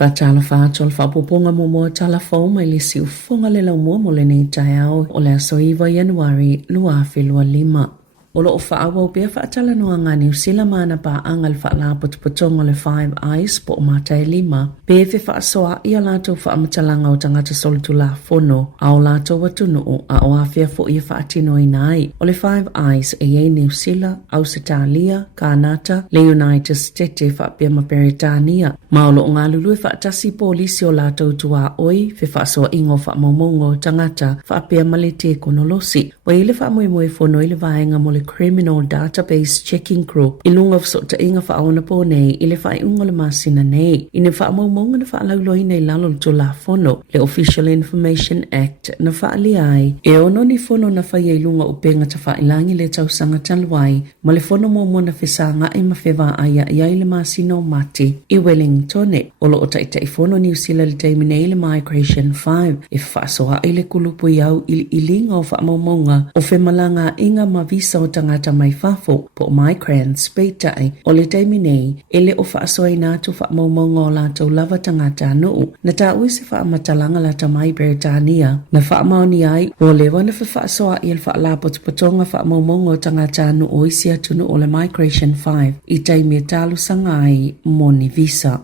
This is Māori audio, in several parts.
Fa Tala Fou fa poponga mo Tala Fou mai le siu fonga le lau mua mo le nei taiao o le asoiva Januari lua filua 5. O lo o whaawa o pia whaatala noa ngā New Zealand mana pa angal whaala potopotonga le Five Eyes po o mātai 5. Pe fe whaasoa ia lātou whaamatalanga o tangata solitu la fono a o lātou watunu o a o awhia fo ia whaatino i nai. O le Five Eyes e ei New Zealand, Australia, Kanata, le United States whaapia ma Peritania. Ma o lo ngā lulu e whaatasi polisi o lātou tua oi fe whaasoa ingo whaamomongo tangata whaapia ma le te konolosi. Wa ile whaamoe fono ile vaenga mo le Criminal Database Checking Crew ilunga fsota inga whaaona po nei ile whaeunga le masina nei ine whaamaumonga na whaalauloi nei lalo to la fono le Official Information Act na whaali ai e ono ni fono na whaia ilunga upenga ta whaelangi le tausanga talwai ma le fono mo na whesanga e mawhewa aya ia ile masina o mati i Wellington o lo o taita i fono New Zealand le teimine ile Migration 5 e whaasoa ile kulupu iau ilinga o whaamaumonga o whemalanga inga ma visa o tangata mai fafo po migrants peitai o le taimi nei ele o whaasoa nātu whaamaumonga o lātou lava tangata nuu na tā ui se whaamatalanga la tamai Britania na whaamaoni ai o lewa na whaasoa i le whaalapotopotonga whaamaumonga o tangata nuu isi atunu o le Migration 5 i taimi e tālu sangai moni visa.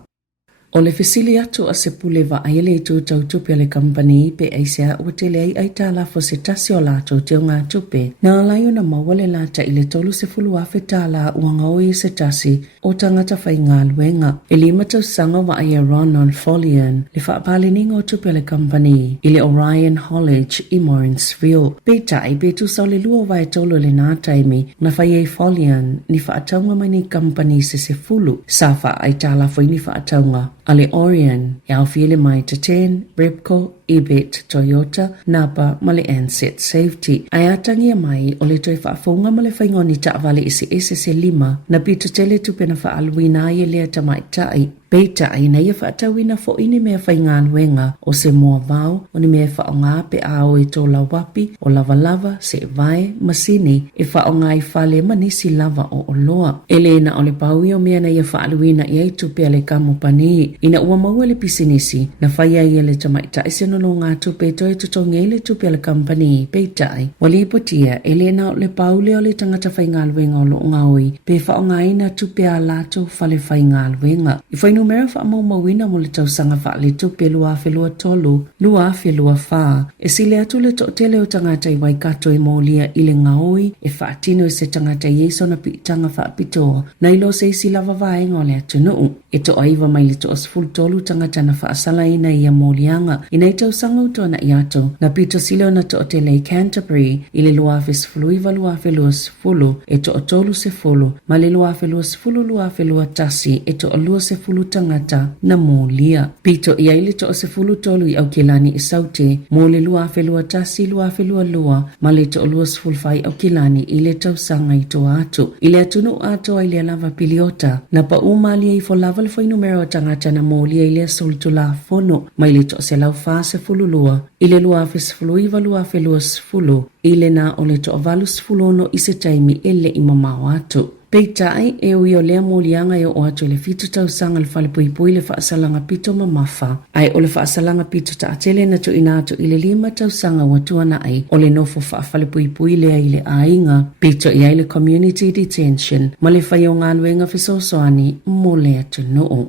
O le fesili atu a se pule va aile i tūtau tupe le company pe aisea ua tele ai Tala Fou se tasi o lātou teo ngā tupe. Nā laio na mawale lata i le tolu se fulu afe tala uanga oi se tasi o tangata whai ngā luenga. E lima tau sanga va aia Ronald Follian le whaapale ninga o tupe le company i le Orion College i Morrinsville. Pe tai pe tu sau le lua vai tolu le nā taimi na whai e Follian ni whaataunga mai ni company se fulu. Sa wha ai Tala Fou ni whaataunga. Ale Orion, iau fiele mai te 10, Repco, Ibit, Toyota, Napa, ma le Ansett Safety. Ai atangia mai o le toi whaafonga ma le whaingoni ta vale ese se 5 na pito tele tupena whaaluina i lea tamai tai. Peita ai na ia whaatauina fo ini mea whainga nuenga o se moa vau o ni mea whaonga pe ao e tō la wapi o lava se vai masini e whaonga i whale manisi lava o loa. Elena o le paui o mea na ia whaaluina i eitu pia le kamupani ina ua maua le pisinisi na whaia ia le tamaita e seno no ngā tupe toi tutonga i le tupe le company peita ai. Wali ipotia Elena o le paule o le tangata whainga luenga o lo ngaui pe whaonga ina tupe a lato whale whainga luenga. Numero fa mawina mo le tausanga fa le tupe lua felua tolu, lua felua fa. E sile atu le tele o tangata i Waikato e molia i le ngaoi, e fa atino e se tangata yeso na pitanga fa apitoa. Na ilo se isi lava vaenga o le atunuu. E to aiva mai le to asful tolu tangata na fa asala ina ia molianga. Ina i tausanga utoa na iato, na pito sile o na to tele i Canterbury, i le lua fes fluiva lua felua sfulu, e to tolu se fulu, ma le lua felua sfulu lua felua tasi, e to lua se fulu tangata na molia. Pito ia ile to se fulu tolu i au kilani i saute, mo le lua felua tasi lua felua lua, ma le to lua sfulfai au kilani i le tausanga i to atu. I le atunu ato i le lava piliota, na pa umalia i fo lava le foi numero tangata na molia i le solitu la fono, ma i le to se lau fa se fulu lua, i le lua fe sfulu iwa lua felua sfulu, i le na o le to avalu sfulu no i se taimi ele i mamau atu. Peitai e ui o lea molianga e o atu le fitu tausanga le fale puipui le whaasalanga pito mamafa. Ai o le whaasalanga pito ta atele na tu inatu i le 5 tausanga watuana ai o le nofo whaafale puipui lea i le ainga. Pito i ai le community detention ma le whaio ngā luenga fisosoani mo le atu noo.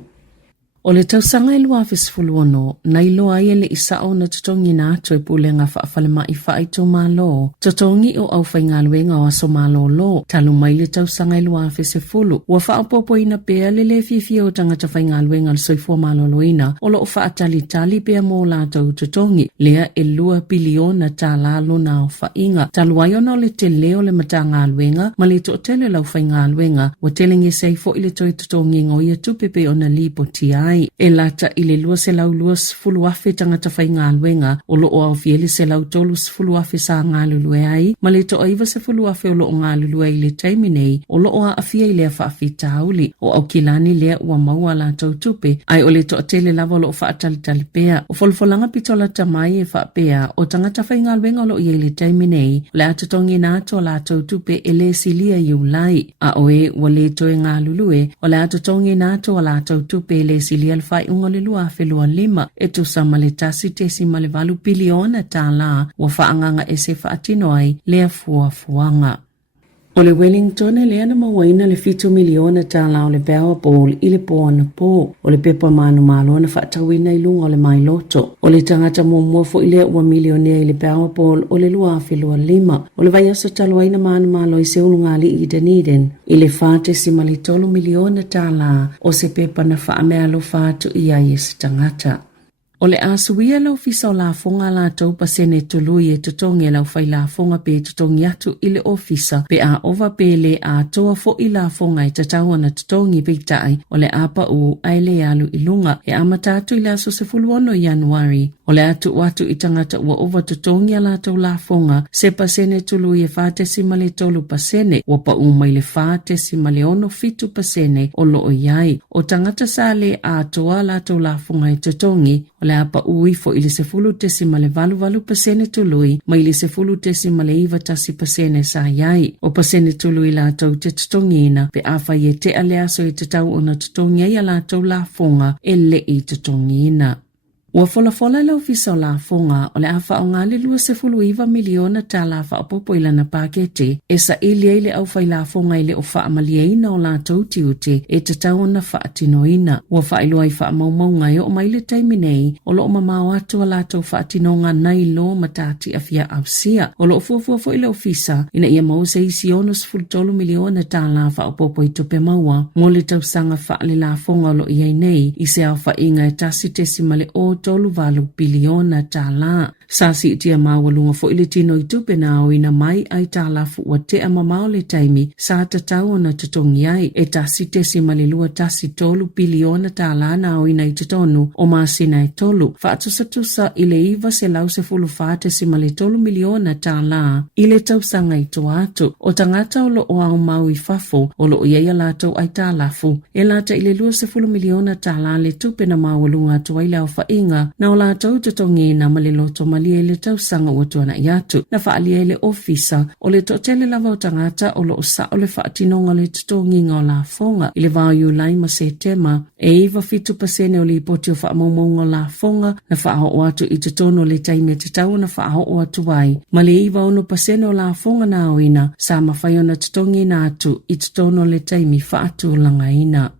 O le tausanga e lua fesfuluono, na iloa ia le isao na tutongi na atu e pule ngā whaafale mai whaai tō mālo. Tutongi o au whai ngā luenga o aso mālo lo, talu mai le tausanga e lua fesefulu. Ua whaapopo ina pēa le le fifia o tangata whai ngā luenga le soifua mālo loina, o lo o whaatali pēa mō lātou tutongi, lea e 2 biliona tā lalo na o whainga. Talu ai ona o le te leo le mata ngā luenga, ma le to tele lau whai ngā luenga, wa telengi seifo i le toi tutongi ngoi a tupepe o na lipo tia. E lata i le lua se lau lua sfulu afe tangata whai ngā luenga o lo o au fieli se lau tolu sfulu afe sa ngā lulue ai ma le to aiva se fulu afe o lo o ngā lulue i le taiminei o lo o a afia i lea whaafi tauli o au kilani lea ua maua la tau tupe ai o le to atele lava o lo o whaatalitali pea o folfolanga pitola tamai e whaapea o tangata whai ngā luenga o lo i le taiminei le atatongi nā to la tau tupe e le silia i ulai a oe wa le toe ngā lulue o le atatongi nā to la tau tupe e le silia pili alfai unga le lua felua lima e tusa ma le tasi tesi ma le valu piliona tala wa faanganga e se faatino ai lea fuanga. O le Wellington e lea na mawaina le 5 miliona tala o le Powerball i le poana po. O le pepa manu malo na faatawina i lunga o le mai loto. O le tangata mua fo i le ua milionea i le Powerball o le lua felua lima. O le vaiasa taluaina manu malo i se unungali i Dunedin. I le fate si mali 3 miliona tala o se pepa na faamea lo fatu i ai se tangata. O le asuia lau fisa o la fonga la tau pasene tului e tutongi lau fai la fonga pe tutongi atu i le ofisa pe a ova pele a toa fo i la fonga i tatau ana tutongi peitai o le apa u aile alu ilunga e amatatu i la so se fuluono Januari. O le atu watu i tangata ua ova tutongi a la tau la fonga se pasene tului e fate si male tolu pasene wa pa uma i le fate si male ono fitu pasene o lo o iai. O tangata sale a toa la tau la fonga i tutongi o le apa ui fo ili se fulu tesi ma le valu pasene tului ma ili se fulu tesi ma le iwa tasi pasene sa iai. O pasene tului la tau te tutongina pe afa ye te aleaso i te tau ona tutongia ia la tau la fonga e le i tutongina. Ua fola lau fisa o la fonga o le afa o ngale lua se fulu iwa miliona ta la fa opopo ila na pakete e sa ilia ile au fai la fonga ile o faa malia ina o la tauti ute e te tau na faa tinoina. Ua faa ilua i faa maunga yo o maile taiminei o lo o mamao atu a la tau faa tinonga nai lo matati a fia avsia. O lo o fuafua ile o fisa ina ia mause isi ono se fulu 3 miliona ta la faa opopo i tupe maua ngole tau sanga faa le la fonga o lo iai nei i se au faa inga e tasi tesi male o tolu valu biliona tala. Sasi itia mawalunga fo ili tino i tupe na o ina mai ai Tala Fou wa te ama mao le taimi sa tatau na tutongi ai e tasi tesi malilua tasi tolu biliona tala na o ina i tutonu o masina e tolu. Faatusa ile iwa se lau se fulu fate si mali 3 miliona tala ile tausanga i toatu. O tangata o lo o au mau i fafo o lo iea lato ai Tala Fou e lata ile lua se fulu miliona tala le tupe na mawalunga tuwa ile au fainga na o lato tutongi na maliloto malia ile tausanga watuana iatu na faalia ile ofisa o le totele lava o tangata o lo osa o le faatinonga le tutongi nga o la fonga ile vau yu laima se tema e iwa fitu pasene o li ipoti o faamaumaunga la fonga na faaho o atu i tutono le taime tatau na faaho o atu wai ma le iwa ono pasene o la fonga na oina sa mawhaio na tutongi na atu i tutono le taimi faatu langa ina.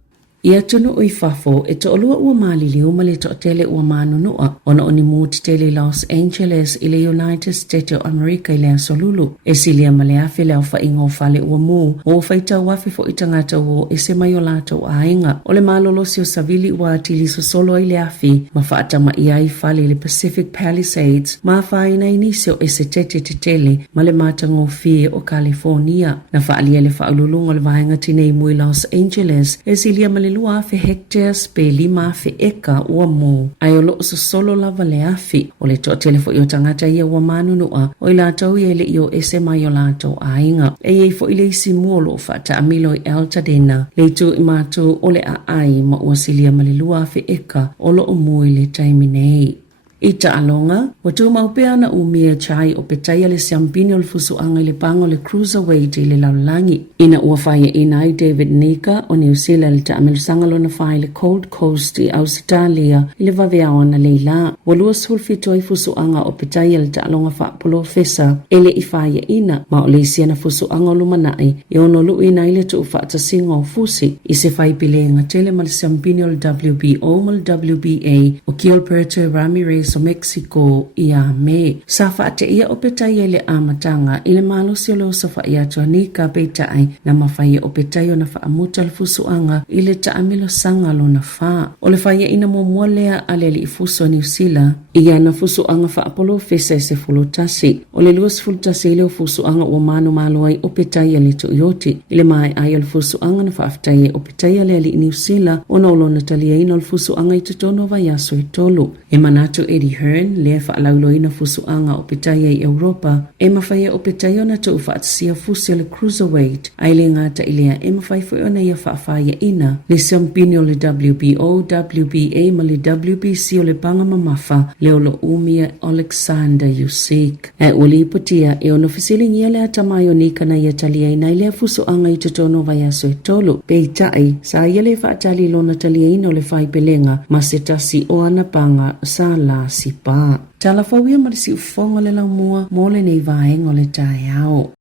Ia tunu ui fafo e to olua ua malili o male to tele ua manunua ona oni muti tele Los Angeles ile United States of America ile solulu e silia male afe le ufa ingo fale ua mu o faita wafi fo itangata o e se mayolata o ainga ole malolo si o savili ua atili so solo ile afi mafaata ma iai fale ile Pacific Palisades mafa ina inisio e se tele male matango fie o California na faali ele faululungo le vahenga tinei mui Los Angeles e silia male lua fe hectares pe 5 fe eka ua mo. Ai o loo solo lava le afi. O le toa telefo i o tangata ia ua manunua. O ila tau ia le i o ese mai o lato ainga. E iei fo ile isi muolo fata amilo i Altadena. Le tu i matu o le a ai ma ua silia male lua fe eka o loo mui le taiminei. Ita alonga, watu maupea na umia chai o petaya le siampini o le fusuanga le pango le cruiserweight le laulangi. Ina uafaya inai David Nika o New Zealand le taamelusanga lona fai le Cold Coast i Australia le vaveawa na leila. Walua sulfito i fusuanga o petaya le taalonga fa polo fesa ele ifaya ina ma o le siana fusuanga o lumanai i ono lu ina ile tu ufata singa o fusi i se fai pilenga tele ma le siampini o le WBO ma le WBA o Gilberto Ramirez o Mexico ia me. Safa te ia o petai ele amatanga ile malo siolo safa ia tuanika petai na mawhaia o petai o na whaamuta le fusuanga ile taamilo sanga lo na wha. O le whaia ina momualea aleli i fusu a New Zealand ia na fusuanga whaapolo fesa se fulutasi. O le luas fulutasi ile o fusuanga o manu maluai o petai ele tuioti ile mai ai o le fusuanga na whaaftai o petai aleli i New Zealand o na olo na talia ina o le fusuanga i tutono vai aso i tolu. E manatu e Eddie Hearn le whaalauloina fusuanga o petaya i Europa e mawhai o petaya na tau whaatsia fusi le cruiserweight ai le ngata ilea e mawhai whaona ia whaafaya ina le sampini o le WBO, WBA ma le WBC o le panga mamafa le o lo umia Alexander Usyk. E uli ipotia e ono fisilingia le atamayo ni kana ia talia ina ile fusuanga i totono vaya soe tolu. Peitai sa ia le whaatali lona talia ina o le whaipelenga ma se tasi o anapanga sa la sipa. Tala Fou ia marisi ufonga le lau mua mo le nei vaenga o le tai au.